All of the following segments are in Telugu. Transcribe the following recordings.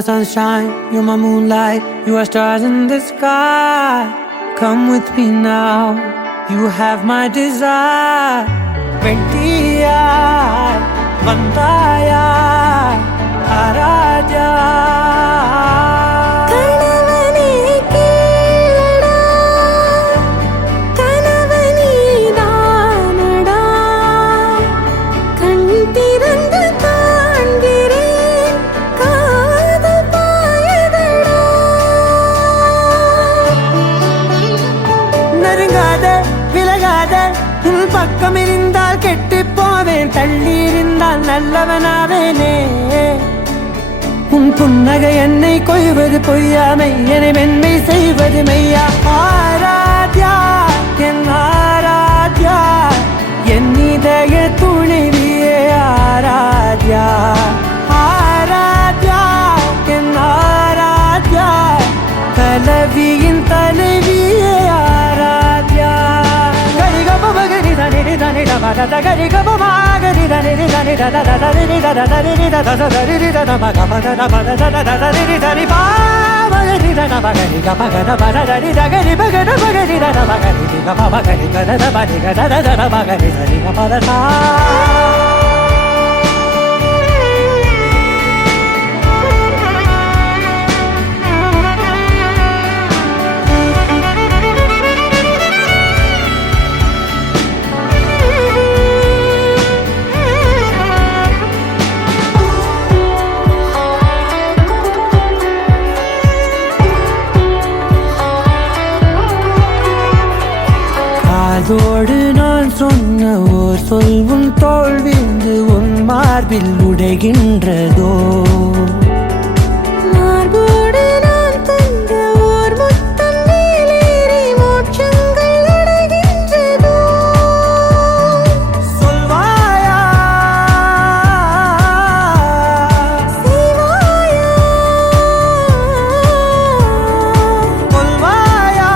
my sunshine, you're my moonlight, you are stars in the sky. Come with me now, you have my desire. Vendiya, Vandaya, Araja. பக்கம் இருந்தால் கெட்டு போவேன், தள்ளி இருந்தால் நல்லவனாவேனே. உன் புன்னகை என்னை கொய்வது பொய்யாமை, என்னை மென்மை செய்வது மெய்யா. ஆராத்யா என் ஆராத்யா, என் இதய துணைவியே ஆராத்யா. ஆராத்யா என் ஆராத்யா, கலவியின் தலைவியே ஆராத்யா. அதோடு நான் சொன்ன ஓர் சொல்வும் தோல்விந்து உன் மார்பில் உடைகின்றதோ. மார்போடு நான் தந்த ஓர் முத்தம் மேலேறி மோட்சங்கள் அடைகின்றதோ. சொல்வாயா செய்வாயா கொல்வாயா,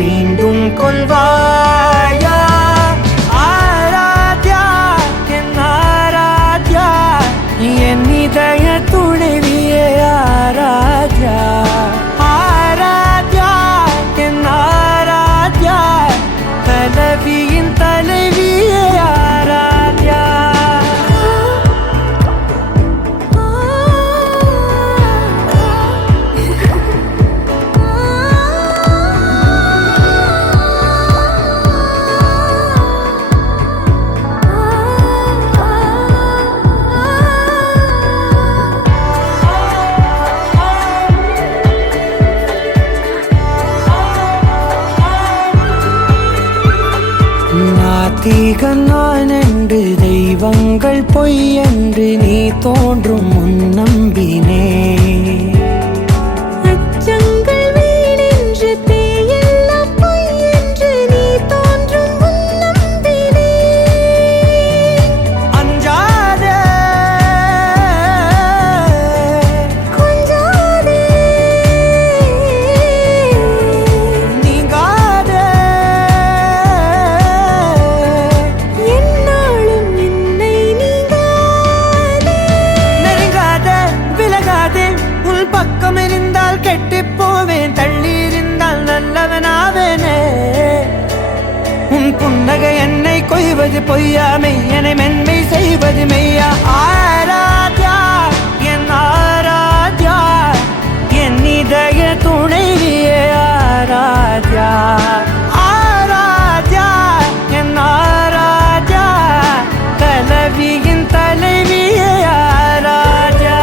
மீண்டும் கொள்வாயா. ஆராத்யா என் ஆராத்யா, என் இதய துணைவியே ஆராத்யா. ஆராத்யா என் ஆராத்யா, கலவியின் தலைவியே ஆராத்யா. நாத்திகன் நான் என்று தெய்வங்கள் பொய் என்று நீ தோன்றும் முன் நம்பினே. அச்சங்கள் வீணென்று பேயெல்லாம் பொய் என்று நீ தோன்றும் முன் நம்பினே. அஞ்சாதே கொஞ்சாதே நீங்காதே, என்னாலும் என்னை நீங்காதே. நெருங்காதே விலகாதே, உன் பக்கம் இருந்தால் கெட்டு போவேன், தள்ளி இருந்தால் நல்லவனாவேனே. உன் புன்னகை என்னை கொய்வது பொய்யாமை, என்னை மென்மை செய்வது மெய்யா. ஆராத்யா என் ஆராத்யா, என் இதய துணைவியே ஆராத்யா. ஆராத்யா என் Aradhya, கலவியின் தலைவியே Aradhya.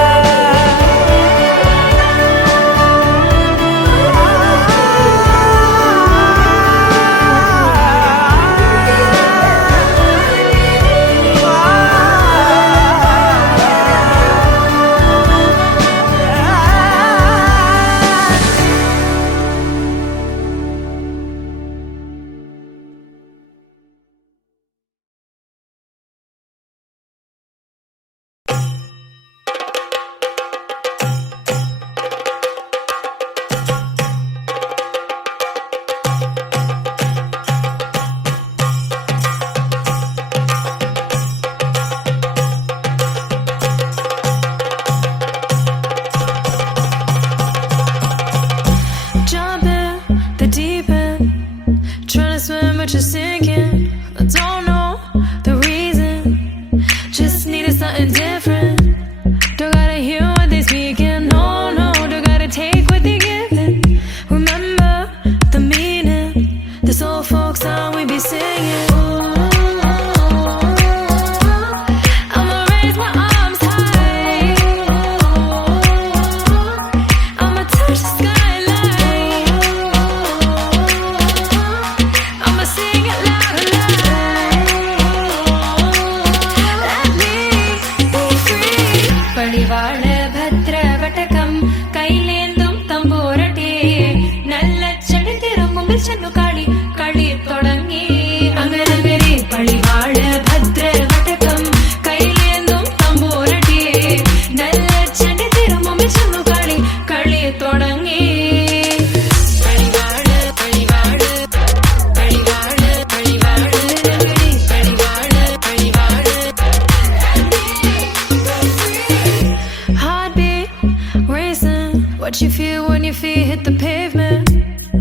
what you feel when your feet hit the pavement.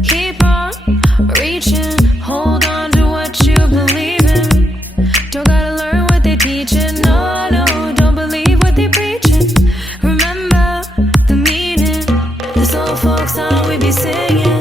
Keep on reaching, hold on to what you believe in. Don't gotta learn what they're teaching, no, no, don't believe what they're preaching. Remember the meaning, this old folk song we be singing.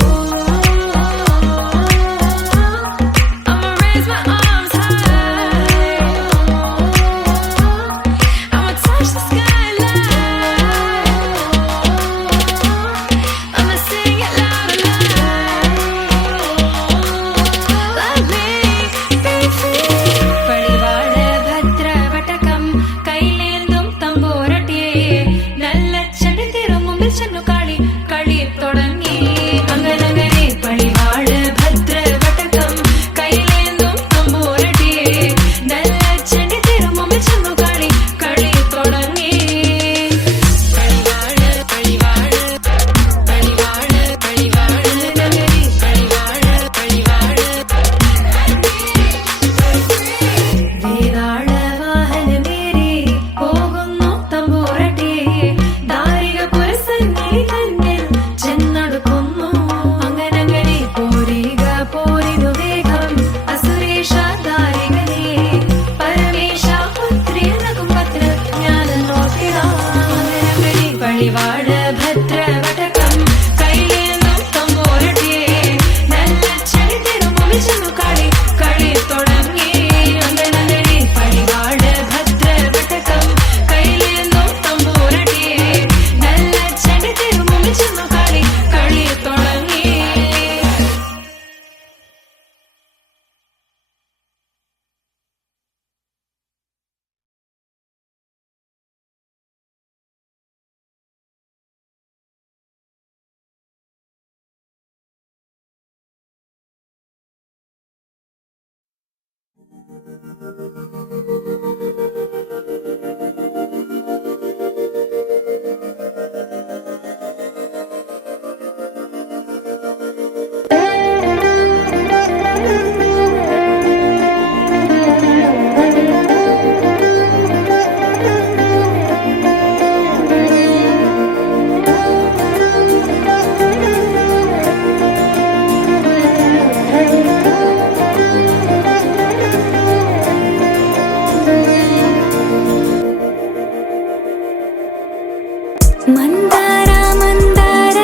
మందార మందార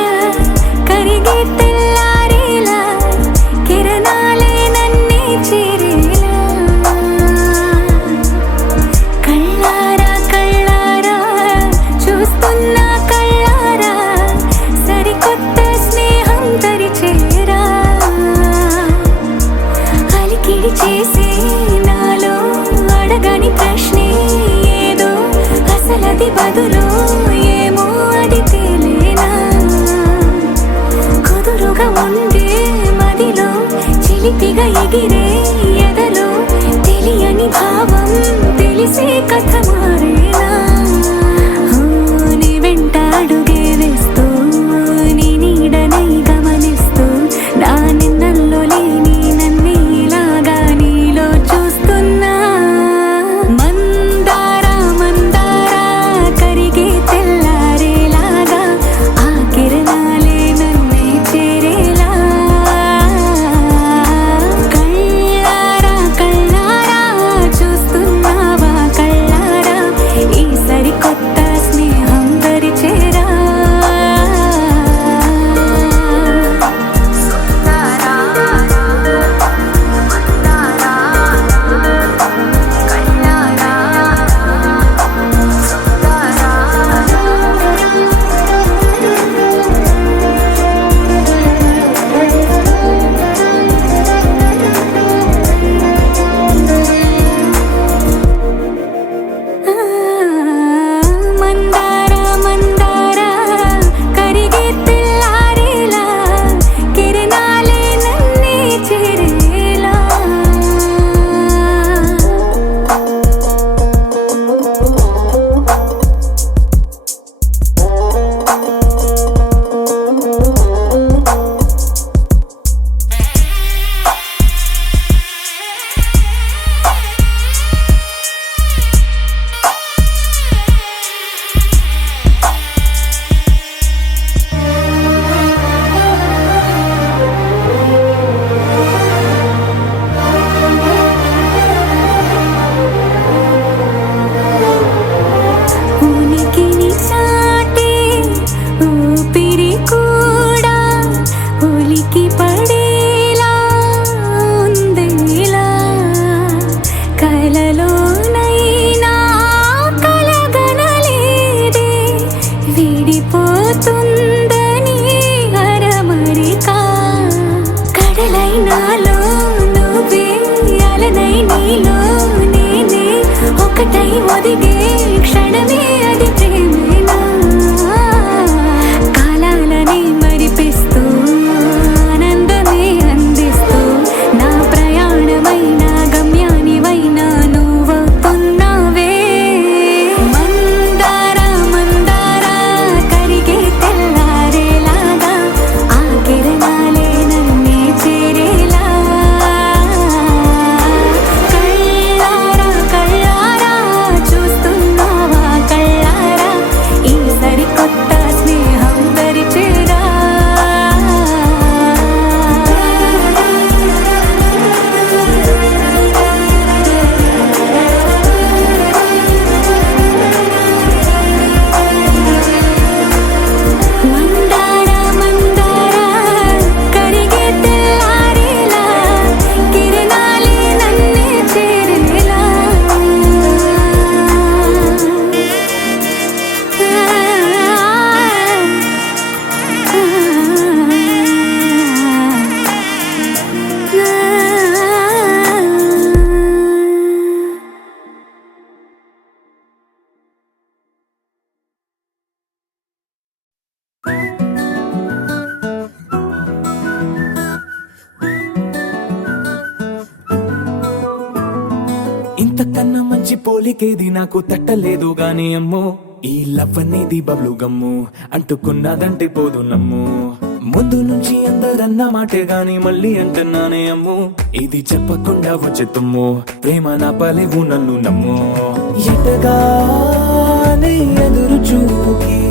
కరిగి పోలికేది నాకు తట్టలేదు గాని అమ్మో ఈ లవ్ అనేది బబ్లు గమ్ము అంటుకున్నదంటే పోదు నమ్ము ముందు నుంచి అందరన్న మాటే గాని మళ్ళీ అంటున్నానే అమ్ము ఇది చెప్పకుండా వచ్చే తుమ్ము ప్రేమ నా పలేవు నన్ను నమ్ము ఎటగానే ఎదురు చూపుకి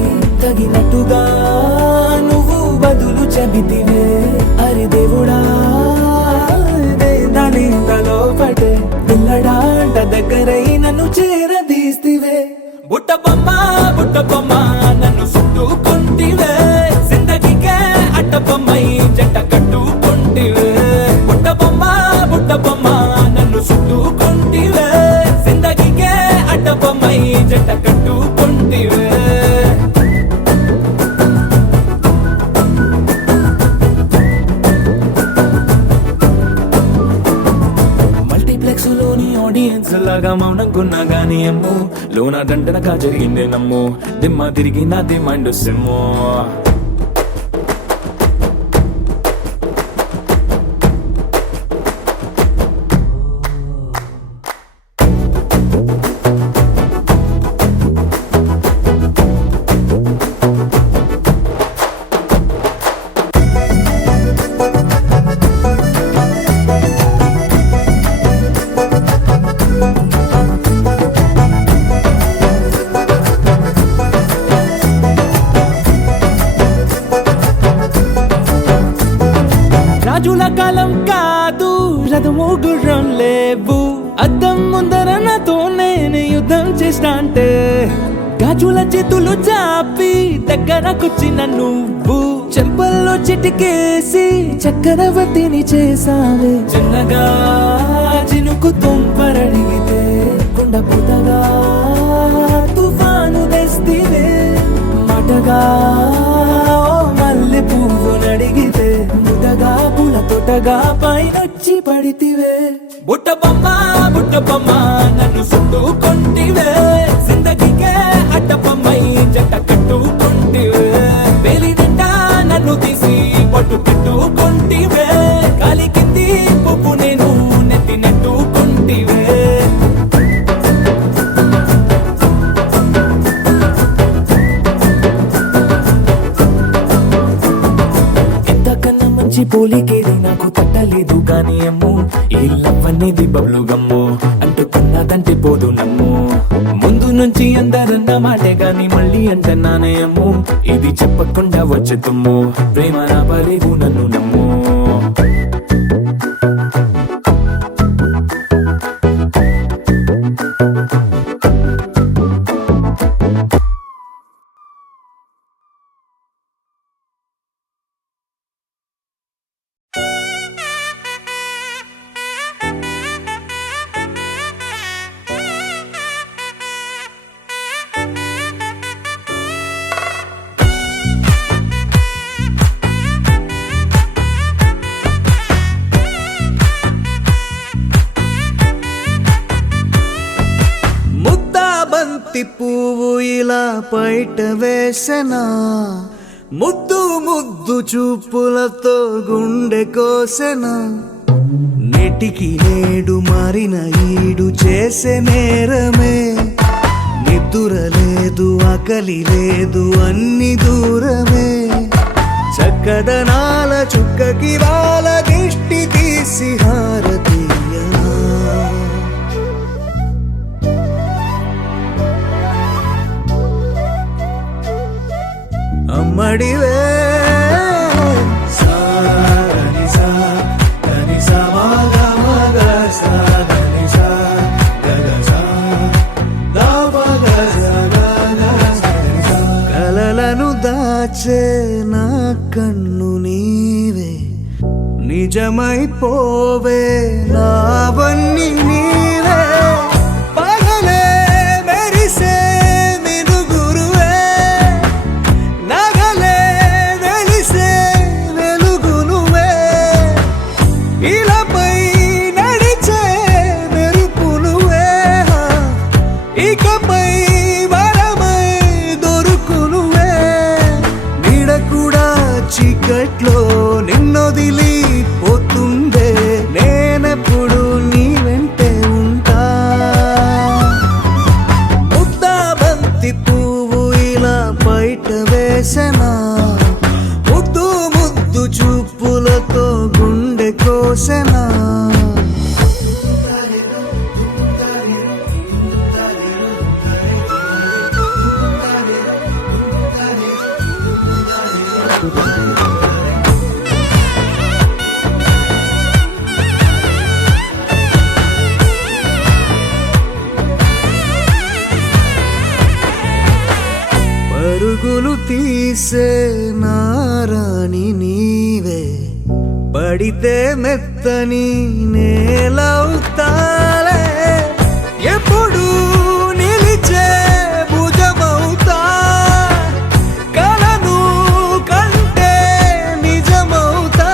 తగినట్టుగా నువ్వు బదులు చెబితివే అరి దేవుడా దాని తలో పటే పిల్లడాంట దగ్గరై నన్ను చేరదీస్తివే బుట్ట బొమ్మ నన్ను చుట్టుకుంటివే జిందగీకే అట్టబొమ్మై జంట కట్టుకుంటివే బుట్ట బొమ్మ నన్ను చుట్టుకుంటివే జిందగీకే అట్టబొమ్మై జంట కట్టుకుంటివే లోని ఆడియన్స్ లాగా మౌనంకున్నా గానీ అమ్ము లోన దండనగా జరిగిందే నమ్ము దిమ్మ తిరిగి నాది మైండ్ సిమ్ము రాజుల కాలం కాదు రథము గుర్రం లేవు అద్దం ముందర నాతో నేను యుద్ధం చేస్తా అంటే గాజుల చేతులు చాపి దగ్గరకొచ్చిన నువ్వు చెంపల్లో చిటికేసి చక్రవర్తిని చేసావే చిన్నగా చినుకు తుంపరడిగితే కొండ పుటగా తుఫాను తెస్తివే మాటగా మల్లె పువ్వు నడిగితే ముదగా పుల తొటగా పైనొచ్చి పడితివే బుట్ట బొమ్మ నన్ను చుట్టుకుంటివే జిందగీకే అట్టబొమ్మై జంట కట్టుకుంటివే వేలి నిండా నన్ను తీసి పట్టు పెట్టుకుంటివే కాలి కింది పువ్వు నేను నెత్తి నెట్టుకుంటివే పోలికేది నాకు తట్టలేదు కానీ అమ్ము ఈ లవ్ అనేది బబ్లు గమ్ము అంటుకున్నదంటే పోదు నమ్ము ముందు నుంచి అందరన్న మాటే గాని మళ్ళీ అంటున్నానే అమ్ము ఇది చెప్పకుండా వచ్చే తుమ్ము ప్రేమ నా పలేవు నన్ను నమ్ము పువ్వు ఇలా బయట వేసెనా ముద్దు ముద్దు చూపులతో గుండె కోసెనా నెటికి నేడు మారిన ఈడు చేసే నేరమే నిద్ర లేదు ఆకలి లేదు అన్ని దూరమే చక్కదనాల చుక్కకి వాళ్ళ దిష్టి తీసి హారతీయనా అమ్మడివే కలలను దాచే నా కన్ను నీవే నిజమైపోవే నావన్నీ నీవే పగలే మెరిసే చీకట్లో నిన్నొదిలి పోతుందే నేనెప్పుడు నీ వెంటే పరుగులు తీసే నారాణి నీవే పడితే మెత్తని నేలవుతాలే ఎప్పుడు నిలిచే భుజమవుతా కలను కంటే నిజమవుతా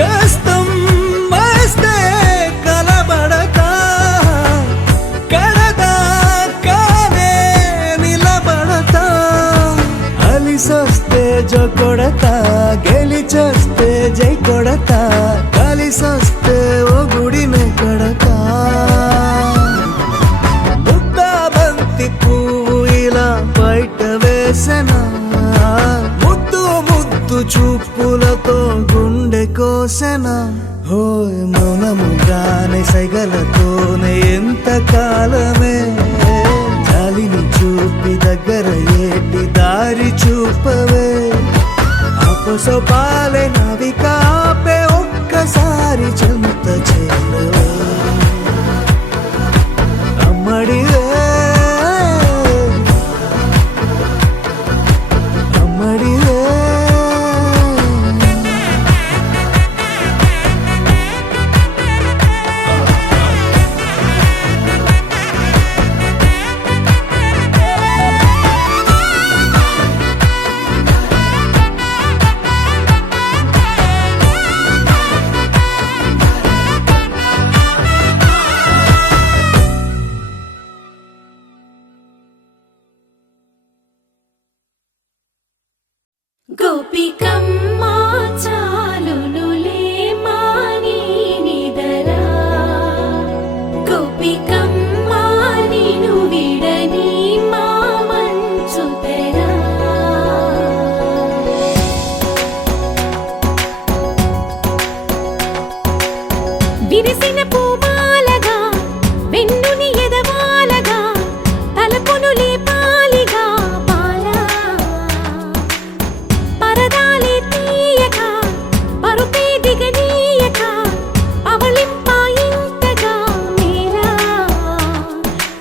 కష్టం వస్తే కలబడతా కడదాకానే నిలబడతా అలిసొస్తే జో కొడతా గెలిచొస్తే జై కొడతా కలిసొస్తే ఓ గుడినే కడతా ముద్దా బంతి పువ్వు ఇలా బయట వేసెనా ముద్దు ముద్దు చూపులతో గుండె కోసెనా హోయ్ మౌనముగానే సైగలతోనే ఎంత కాలమే జాలిని చూపి దగ్గర ఏటి దారి చూపవే ఆపసోపాలే నావిక ఆపే ఒక్కసారి చెంత చేరవే అమ్మడివే అమ్మడివే గోపికమ్మ చాలునులే మాని నిదరా గోపికమ్మ నిను విడని మా మంచు తెరా విరిసిన పూమాలగా వెన్నుని ఎదవాలగా తలపును లేపాలిగా పాలా పరదాలే తీయక పరుపే దిగనీయక అవళింపాయింతగా మేరా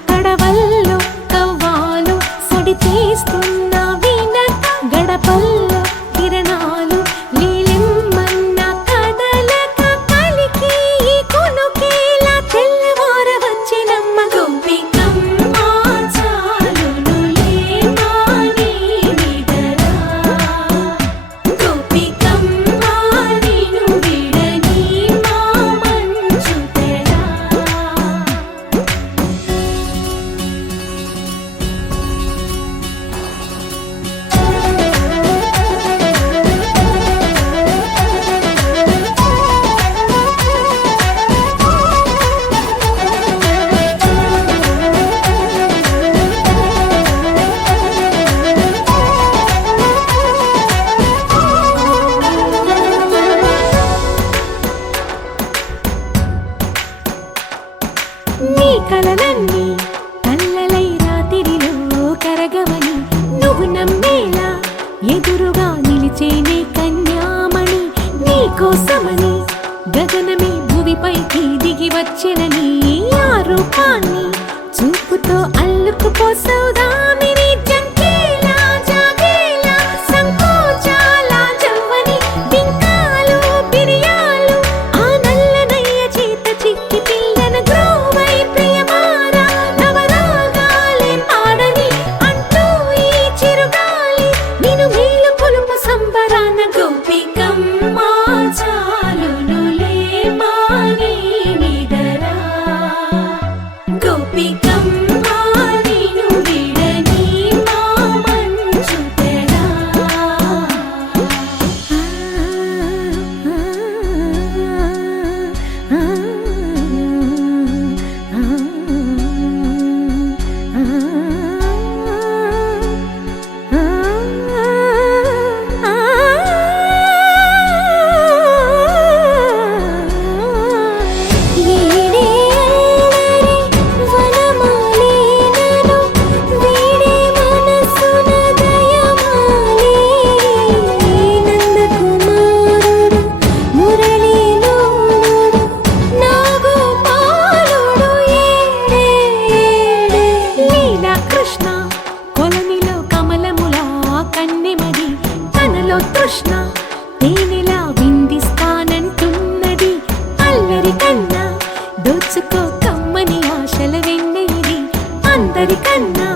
కడవల్లో కవ్వాలు సడి చేస్తున్న వీణత గడపల్లో కిరణాలు లీలిమ్మన్న కదలక కలికి ఈ కొనుకేలా తెల్లవార వచ్చినమ్మ గోపికమ్మ చాలునులే మాని నిదరా గోపికమ్మ నిను విడని మా మంచు తెరా నీ కలలన్నీ కల్లలై రాత్రిలో కరగవని నువ్వు నమ్మేలా ఎదురుగా నిలిచేనే కన్యామణి నీ కోసమని గగనమే భువిపైకి దిగి వచ్చినని ఆ రూపాన్ని చూపుతో అల్లుకుపోసౌదామిని జంకేలా జాగేలా సంకోచాల జవ్వని బింకాలు బిరియాలు ఆ నల్లనయ్య చేత చిక్కి పిల్లన గ్రోవై ప్రియమారా నవరాగాలే పాడని అంటూ ఈ చిరుగాలి నిను మేలు కొలుపు సంబరాన గోపికమ్మ చాలునులే మాని నిదరా గోపికమ్మ నిను విడ కృష్ణ తేనెలా విందిస్తానంటున్నది అల్లరి కన్నా దోచుకో కమ్మని ఆశల వెన్నెయిది అందరికన్నా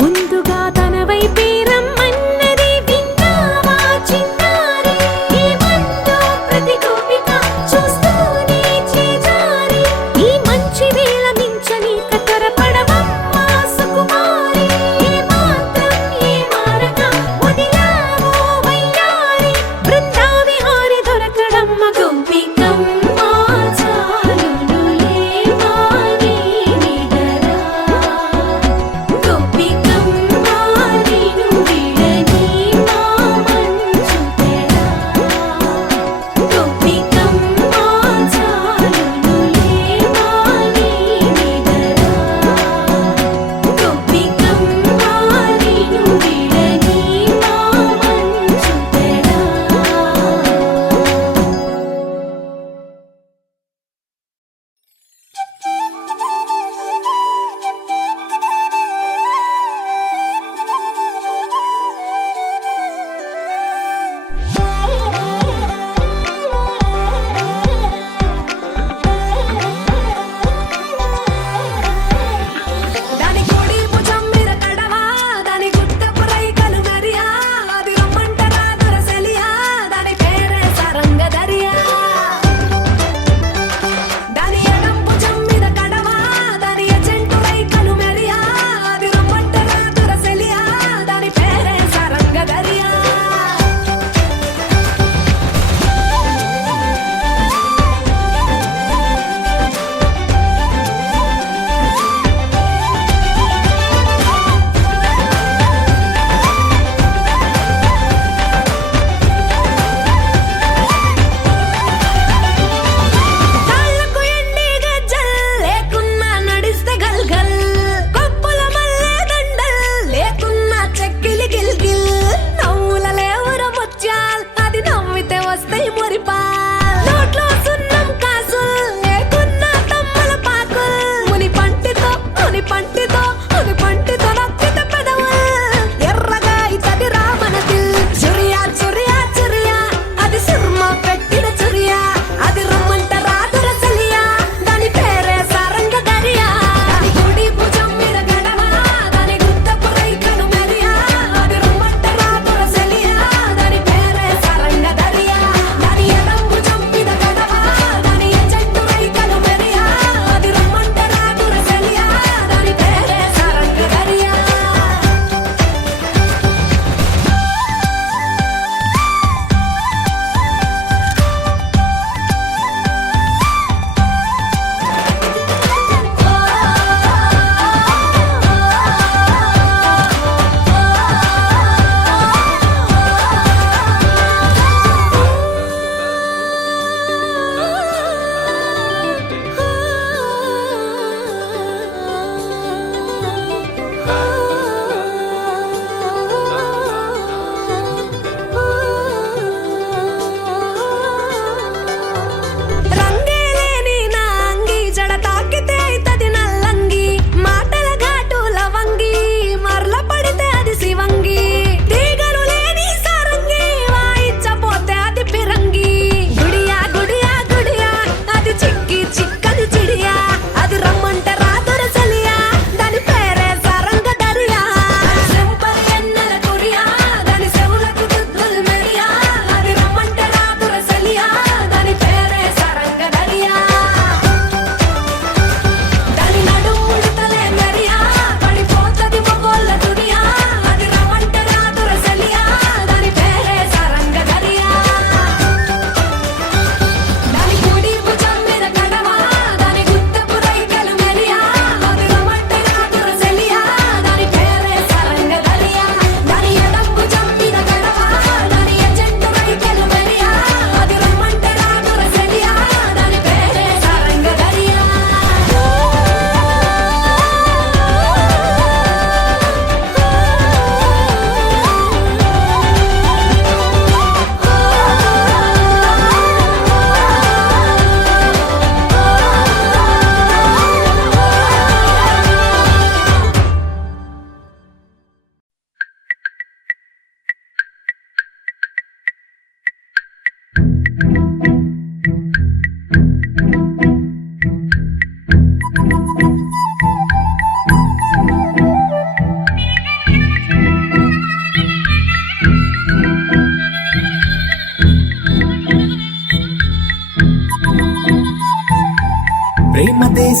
ముందుగా తన వైపే రమ్మన్నది విన్నావా చిన్నారి ఏమందో ప్రతి గోపిక చూస్తూనే చేజారి ఈ మంచి వేళ మించని కతరపడవమ్మా సుకుమారి ఏ మాత్రం ఏ మారక వదిలావో వయ్యారి బృందావిహారి దొరకడమ్మ గోపికమ్మ చాలునులే మాని నిదరా గోపికమ్మ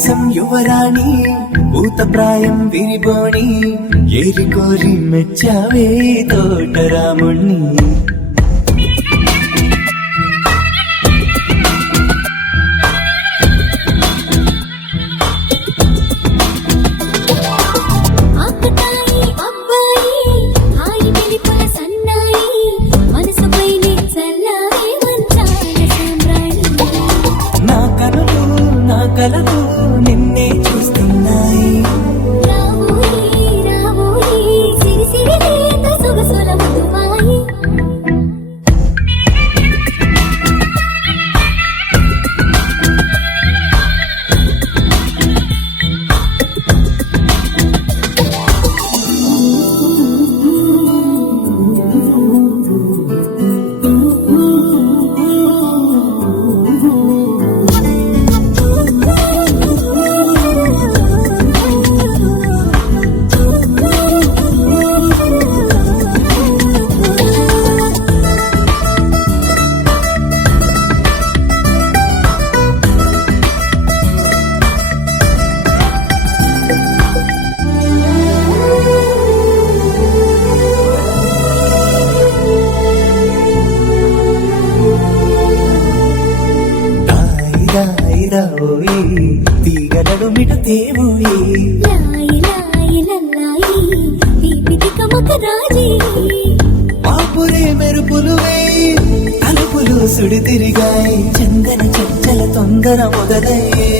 దేశం యువరాణి భూత ప్రాయం విరిబోణి ఏరి కోరి మెచ్చావే తోటరాముణ్ణి ఆకతాయి అబ్బాయి హాయి వెలిపల సన్నాయి మనసుపైనే చల్లారే మంచాల సామ్రాణి నా కనులు నా కలలు నిన్నే చూస్తున్నాయి రావోయి రావోయి సిరి సిరి లేత సొగసుల మధువాయి రాయి తీగలడు మిట తేవోయి లాయి లాయి లల్లాయి దీపితి కమక రాజీ పాపురే మెరుపులు వేయి తలుపులు సుడి తిరిగాయి చందన చంచల తొందర మొదలయ్యే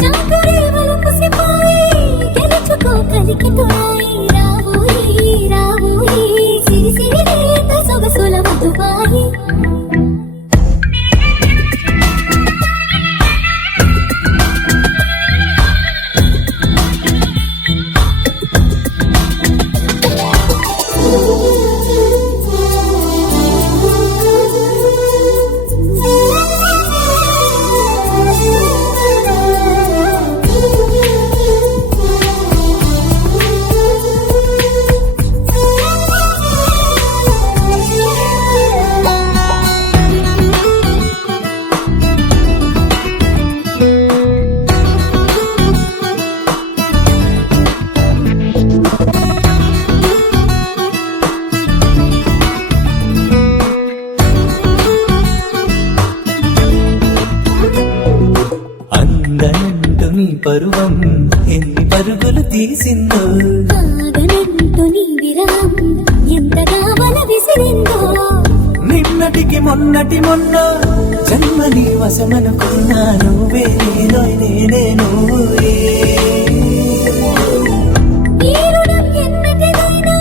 చాకురే వలపుసిపోయి గెలుచుకో కలికి తోయి రావోయి రావోయి సిరి సిరి లేత సొగసుల మధువాయి అందనంటు నీ పరువం ఎన్ని పరుగులు తీసిందో ఆగనంటూ నీ విరహం ఎంతగా వల విసిరిందో నిన్నటికి మొన్నటి మొన్న జన్మని వశమనుకున్నా నువ్వే నేనే నువ్వే ఈ రుణం ఎన్నటిదైనా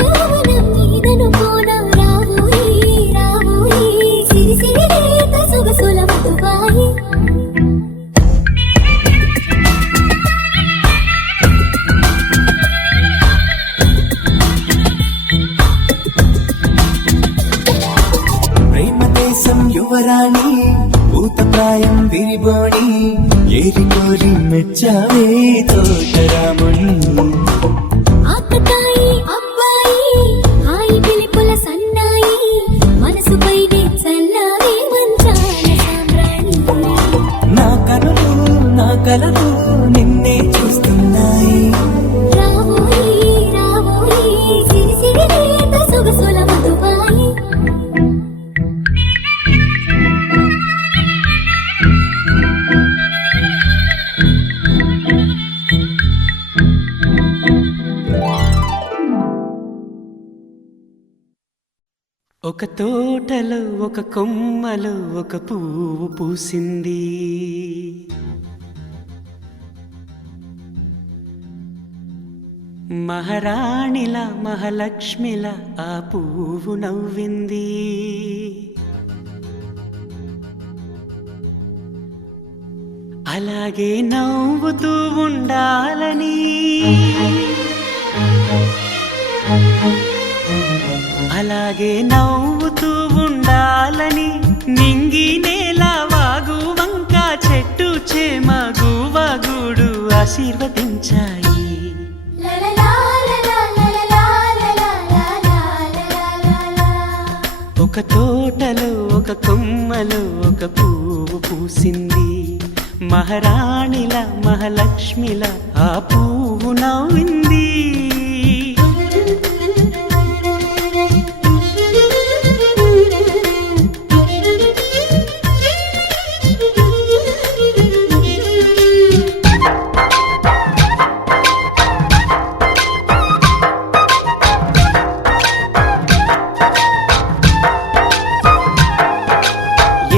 యౌవనం నీదనుకోనా రావోయి రావోయి సిరి సిరి లేత సొగసుల మధువాయి ప్రేమ దేశం యువరాణి భూత ప్రాయం విరిబోణి ఏరి కోరి మెచ్చావే తోటరాముణ్ణి ఆకతాయి అబ్బాయి హాయి పిలిపుల సన్నాయి మనసుపైనే చల్లారే మంచాల సామ్రాణి నా కనులు నా కలలు నిన్నే చూస్తున్నాయి రావోయి రావోయి సిరి సిరి లేత సొగసుల మధువాయి ఒక తోటలో ఒక కొమ్మలో ఒక పువ్వు పూసింది మహారాణిలా మహాలక్ష్మిలా ఆ పువ్వు నవ్వింది అలాగే నవ్వుతూ ఉండాలని అలాగే నవ్వుతూ ఉండాలని నింగి నేల వాగు వంక చెట్టు చేమ గువగూడు ఆశీర్వదించాయి ఒక తోటలో ఒక కొమ్మలో ఒక పువ్వు పూసింది మహారాణిలా మహాలక్ష్మిలా ఆ పువ్వు నవ్వింది.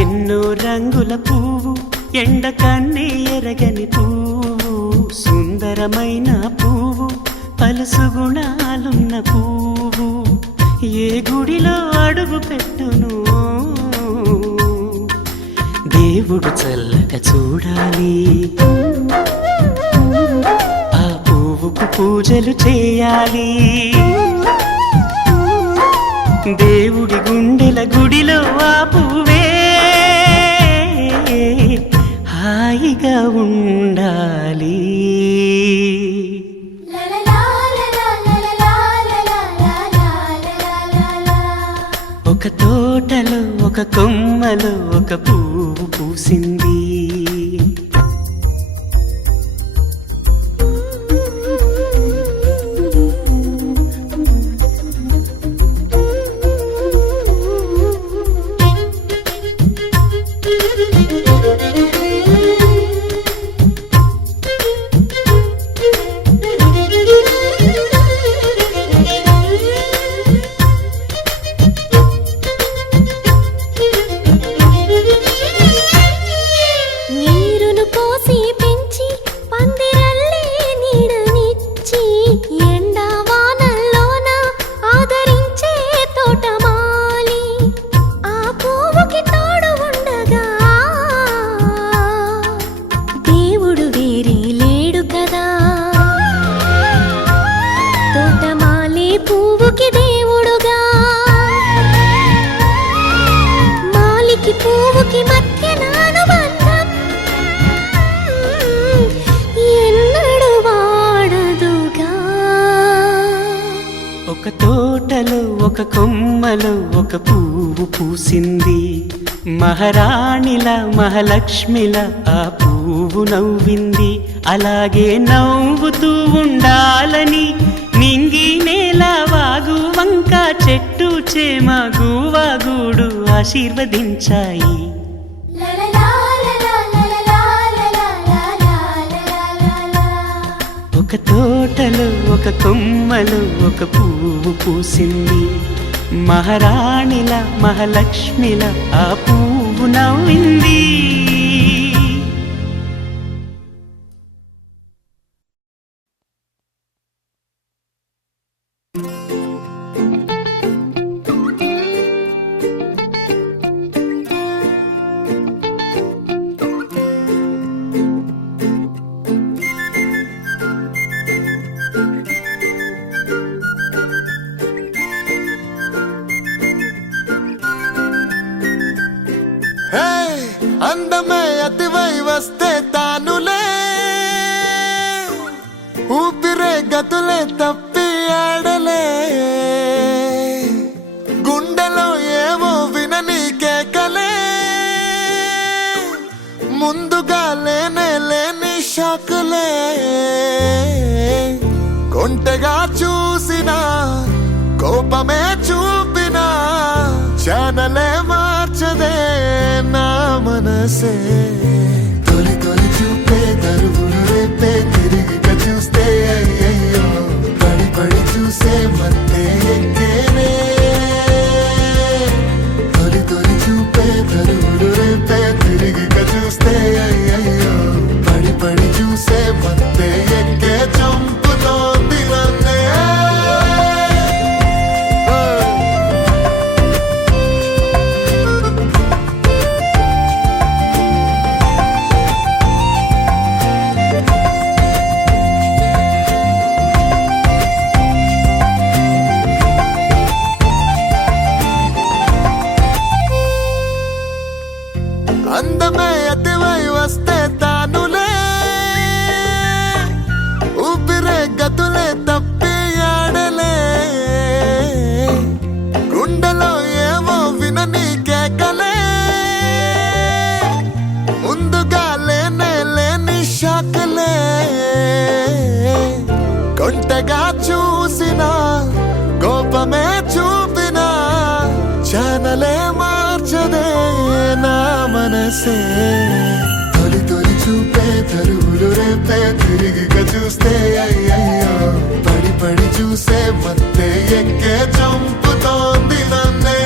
ఎన్నో రంగుల పువ్వు, ఎండ కన్నే ఎరగని పువ్వు, సుందరమైన పువ్వు, పలుసు గుణాలున్న పువ్వు, ఏ గుడిలో అడుగు పెట్టును దేవుడు చల్లగా చూడాలి. ఆ పువ్వుకు పూజలు చేయాలి. దేవుడి గుండెల గుడిలో ఆ పువ్వే హాయిగా ఉండాలి. ఒక తోటలో ఒక కొమ్మలో ఒక పువ్వు పూసింది. నీరును పోసి పెంచి పందిరల్లే నీడనిచ్చి ఎండా వానల్లోన ఆదరించే తోటమాలి ఆ పువ్వుకి తోడు ఉండగా దేవుడు వేరే లేడు కదా. తోటమాలి పువ్వుకి దేవుడుగా, మాలికి పువ్వుకి మధ్య అనుబంధం ఎన్నడు వాడదుగా. ఒక తోటలో ఒక కొమ్మలో ఒక పువ్వు పూసింది. మహారాణిలా మహాలక్ష్మిలా ఆ పువ్వు నవ్వింది. అలాగే నవ్వుతూ ఉండాలని నింగి నేల వాగు వంక చెట్టు చేమ గూవాగూడు ఆశీర్వదించాయి. ఒక తోటలో ఒక కొమ్మలో ఒక పువ్వు పూసింది. మహారాణిలా మహాలక్ష్మిలా ఆ పువ్వు నవ్వింది. అందమే అతివై వస్తే తానులే ఊపిరే గతులే తప్పి ఆడలే గుండెలో ఏవో వినని కేకలే ముందుగా లేనే లేని షాకులే కొంటెగా చూసినా కోపమే చూపినా ఛానలే మార్చదే నా మనసే తొలి తొలి చూపే దరువులు రేపే తిరిగిగా చూస్తే అయ్యయ్యో పడి పడి చూసే మత్తే ఎక్కేనే తొలి తొలి చూపే దరువులు రేపే తిరిగిగా చూస్తే అయ్యయ్యో పడి పడి చూసే మత్తే ఎక్కే చంపుతోంది నన్నే. అందమే అతివై వస్తే తానులే ఊపిరే గతులే తప్పి ఆడలే గుండెలో ఏవో వినని కేకలే ముందుగా లేనే ఒంటగా చూసినా కోపమే చూపినా ఛానలే మార్చదే నా మనసే తొలి తొలి చూపే తరువులు రేపే తిరిగిగా చూస్తే అయ్యయ్యో పడి పడి చూసే మత్తే ఎక్కే చంపుతోంది నన్నే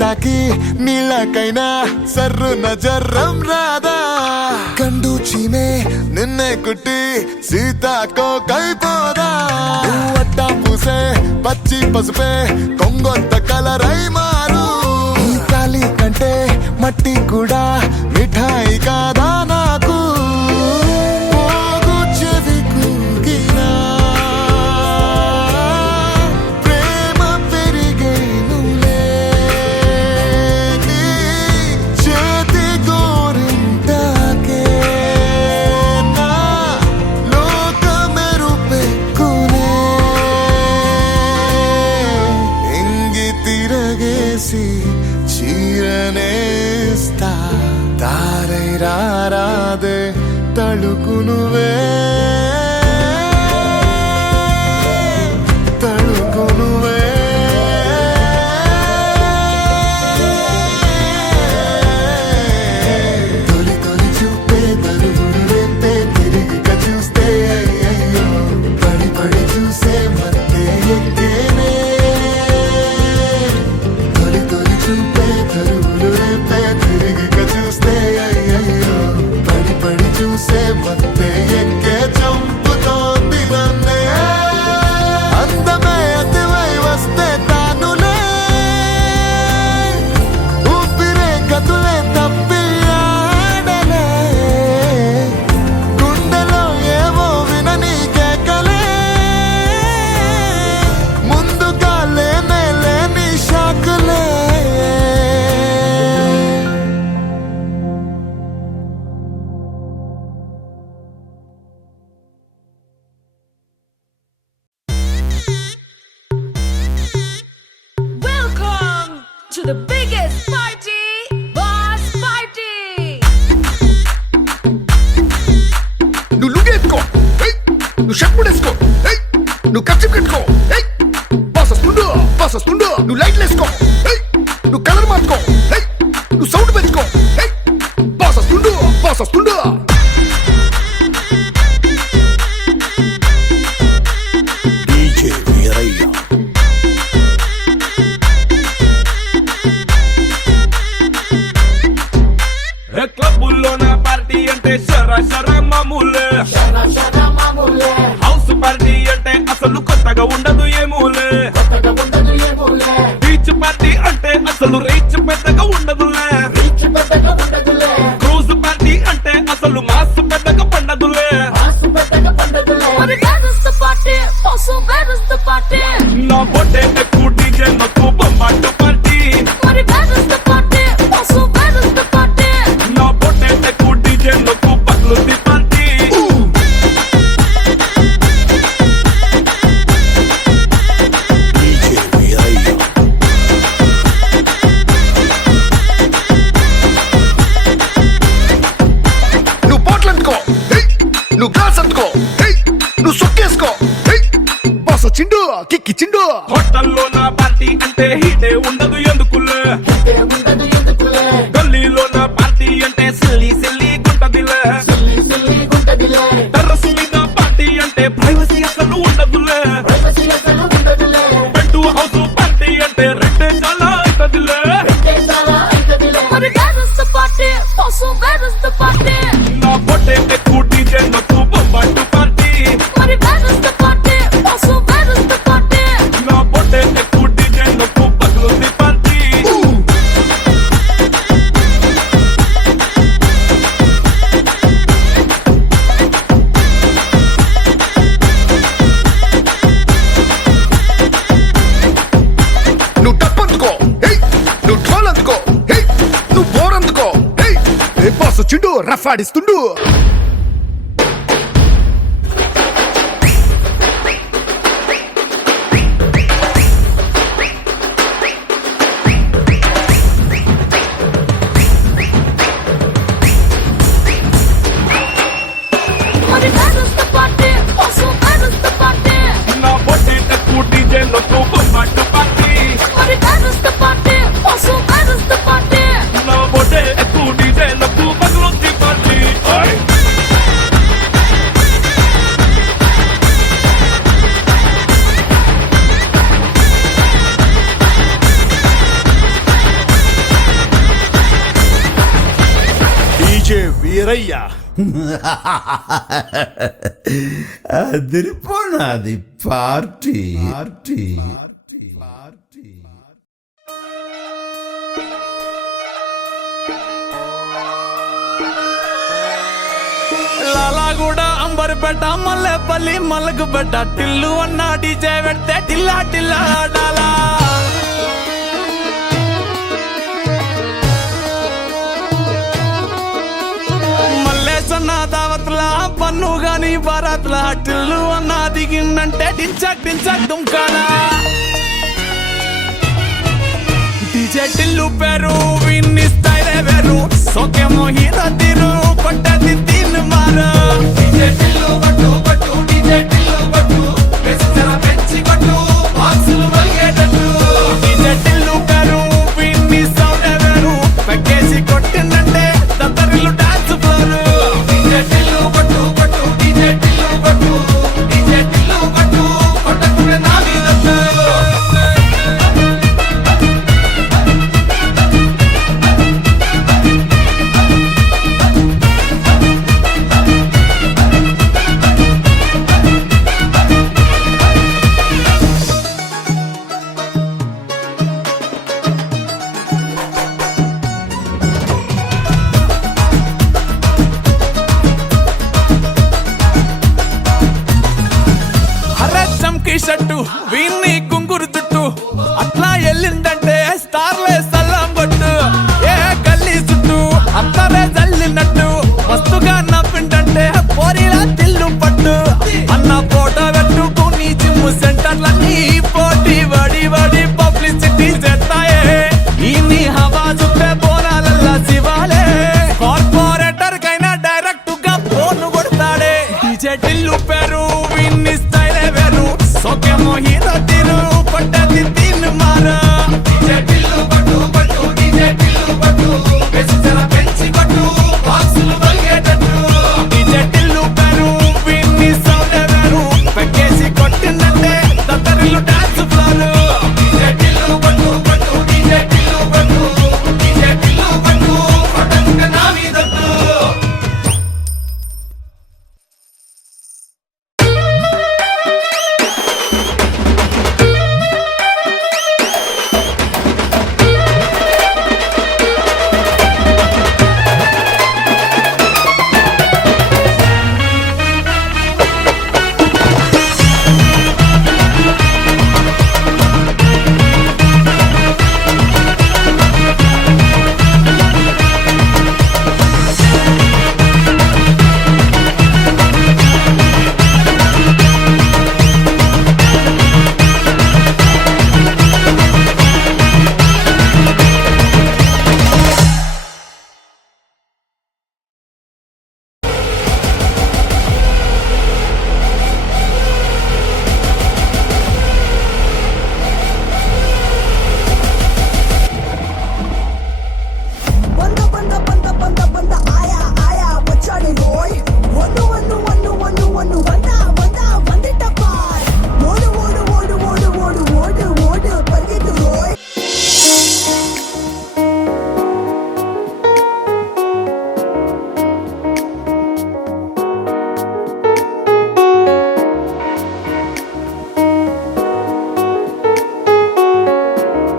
తాకి నీళ్ళకైనా సర్రున జర్రం రాదా కండు చీమే నిన్నే కుట్టి సీతాకో కైపోదా అట్టా పూసే పచ్చి పసుపే కొంగొత్త కలరై మారు ఈ తాలి కంటే మట్టి కూడా మిఠాయి కాదా నాకు చీరనేస్తా తారై రారాదే తళుకు నువ్వే తళుకు నువ్వే తొలి తొలి చూపే తరువులు రేపే తిరిగిగా చూస్తే అయ్యయ్యో పడి పడి చూసే మత్తే ఎక్కేనే తరువులు రేపే తిరిగిగా చూస్తే అయ్యయ్యో పడి పడి చూసే మత్తే ఎక్కే చంపుతోంది నన్నే అందమే అతివై వస్తే తానులే ఊపిరే గతులే తప్పి ఆడలే గుండెలో ఏవో వినని కేకలే ముందుగా లేనే లేని షాకులే To the biggest party, Boss Party! నువ్వు లుగేసుకో నువ్వు షర్ట్ ముడేసుకో నువ్వు కచ్చి కట్టుకో బాస్ వస్తుండు బాస్ బాస్ వస్తుండు నువ్వు లైట్లు వేసుకో హే నువ్వు కలర్ మార్చుకో హే నువ్వు సౌండ్ పెంచుకో హే బాస్ వస్తుండు బాస్ వస్తుండు డీజే వీరయ్య క్లబ్బుల్లో నా పార్టీ అంటే శర మామూలే హౌస్ పార్టీ అంటే అసలు కొత్తగా ఉండదు ఏమూలే బీచ్ పార్టీ అంటే అసలు రీచ్ పెద్దగా ఉండదులే క్రూజ్ పార్టీ అంటే అసలు మాస్ పెద్దగా పండదులే What bad is the party? Oh, so bad is the party. నా బొట్టే ఎక్కువ డీజే నాకు బొమ్మాటు party What bad is the party? Oh, so bad is the party. నా బొట్టే ఎక్కువ డీజే నాకు పక్లుది పార్టీ డీజే వీరయ్య నువ్వు బాటిల్ అందుకో హే నువ్వు గ్లాస్ అందుకో హే నువ్వు సొక్కేసుకో హే బాస్ వచ్చిండు కిక్కిచ్చిండు హోటల్లో నా పార్టీ అంటే హీటే ఉండదు ఎందుకులే గల్లీలో నా పార్టీ అంటే సిల్లి గుంటదిలే టెర్రస్ మీద పార్టీ అంటే ప్రైవసీ అసలు ఉండదులే బెడ్ హౌస్ పార్టీ అంటే రెండే చాలా అవుతదిలే What bad is the party? Oh, so bad is the party. నా పొట్టే ఎక్కువ డీజే నాకు బొమ్మాటు party What bad is the party? Oh, so bad is the party. నా పొట్టే ఎక్కువ డీజే నాకు పక్లుది పార్టీ నువ్వు డప్పు అందుకో హే నువ్వు ఢోల్ అందుకో హే నువ్వు బోర్ అందుకో హే ఏ బాస్ వచ్చిండు rough ఆడిస్తుండు What bad is the party? Oh, so bad is the party. నా పొట్టే ఎక్కువ డీజే నాకు బొమ్మాటు party What bad is the party? Oh, so bad is the party. నా పొట్టే ఎక్కువ డీజే నాకు పక్లుది పార్టీ ఓయ్ డీజే వీరయ్య అదిరిపోనాది పార్టీ పార్టీ లాలాగూడ అంబర్పేట మల్లెపల్లి మల్లకుపేట టిల్లు అన్న డీజే పెడితే టిల్లా టిల్లా ఆడాలా మల్లేసన్న దావత్ల పన్ను గాని బారాత్ల టిల్లు అన్న దిగిందంటే టించక్ దుంకాలా డీజే టిల్లు పేరు విన్ని స్టైలే వేరు సోకేమో హీరో తీరు పట్టది తీన్ మారు డీజే టిల్లు పట్టు డీజే టిల్లు పట్టు వెచ్చన పెంచి కొట్టు బాక్సులు మలిగేటట్టు డీజే టిల్లు పేరు విన్ని సౌండ్ వేరు పెక్కేసి కొట్టిందంటే దద్దరిల్లు డాన్స్ ఫ్లోర్ డీజే టిల్లు పట్టు డీజే టిల్లు పట్టు డీజే టిల్లు పట్టు కొట్టకుడే నా మీద షట్టు వీన్ని కుంగురు చుట్టూ అట్లా ఎల్లిందంటే స్టార్లే